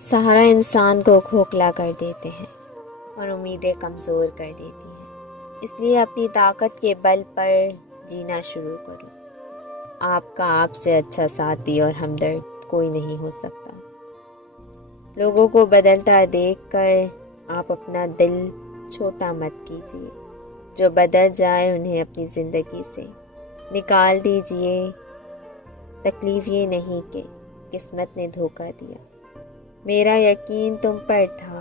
सहारा इंसान को खोखला कर देते हैं और उम्मीदें कमज़ोर कर देती हैं। इसलिए अपनी ताकत के बल पर जीना शुरू करो। आपका आपसे अच्छा साथी और हमदर्द कोई नहीं हो सकता। लोगों को बदलता देखकर आप अपना दिल छोटा मत कीजिए। जो बदल जाए उन्हें अपनी ज़िंदगी से निकाल दीजिए। तकलीफ़ ये नहीं कि किस्मत ने धोखा दिया। मेरा यकीन तुम पर था,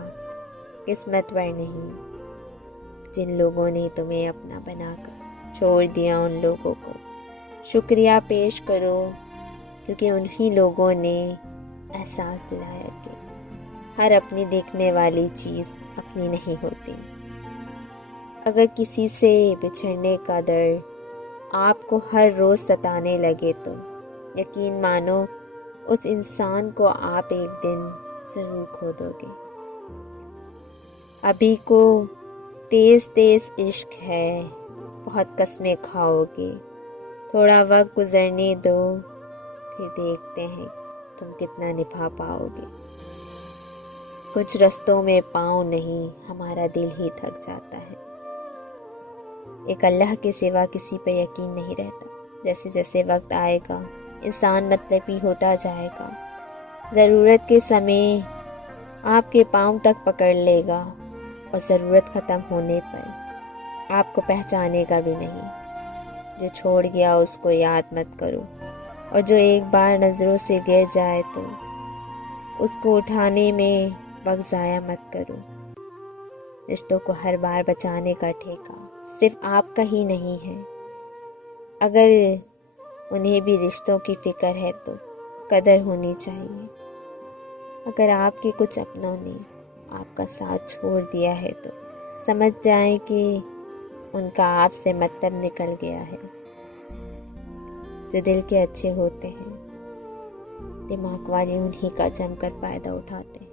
किस्मत पर नहीं। जिन लोगों ने तुम्हें अपना बनाकर छोड़ दिया उन लोगों को शुक्रिया पेश करो, क्योंकि उन्हीं लोगों ने एहसास दिलाया कि हर अपनी दिखने वाली चीज़ अपनी नहीं होती। अगर किसी से बिछड़ने का दर्द आपको हर रोज़ सताने लगे तो यकीन मानो उस इंसान को आप एक दिन ज़रूर खो दोगे। अभी को तेज़ तेज़ इश्क है, बहुत कस्में खाओगे। थोड़ा वक्त गुजरने दो, फिर देखते हैं तुम कितना निभा पाओगे। कुछ रास्तों में पाँव नहीं, हमारा दिल ही थक जाता है। एक अल्लाह के सिवा किसी पे यकीन नहीं रहता। जैसे जैसे वक्त आएगा इंसान मतलबी होता जाएगा। ज़रूरत के समय आपके पाँव तक पकड़ लेगा और ज़रूरत ख़त्म होने पर आपको पहचानेगा भी नहीं। जो छोड़ गया उसको याद मत करो, और जो एक बार नज़रों से गिर जाए तो उसको उठाने में वक्त ज़ाया मत करो। रिश्तों को हर बार बचाने का ठेका सिर्फ आपका ही नहीं है। अगर उन्हें भी रिश्तों की फ़िक्र है तो कदर होनी चाहिए। अगर आपके कुछ अपनों ने आपका साथ छोड़ दिया है तो समझ जाएं कि उनका आपसे मतलब निकल गया है। जो दिल के अच्छे होते हैं दिमाग वाले उन्हीं का जमकर फ़ायदा उठाते हैं।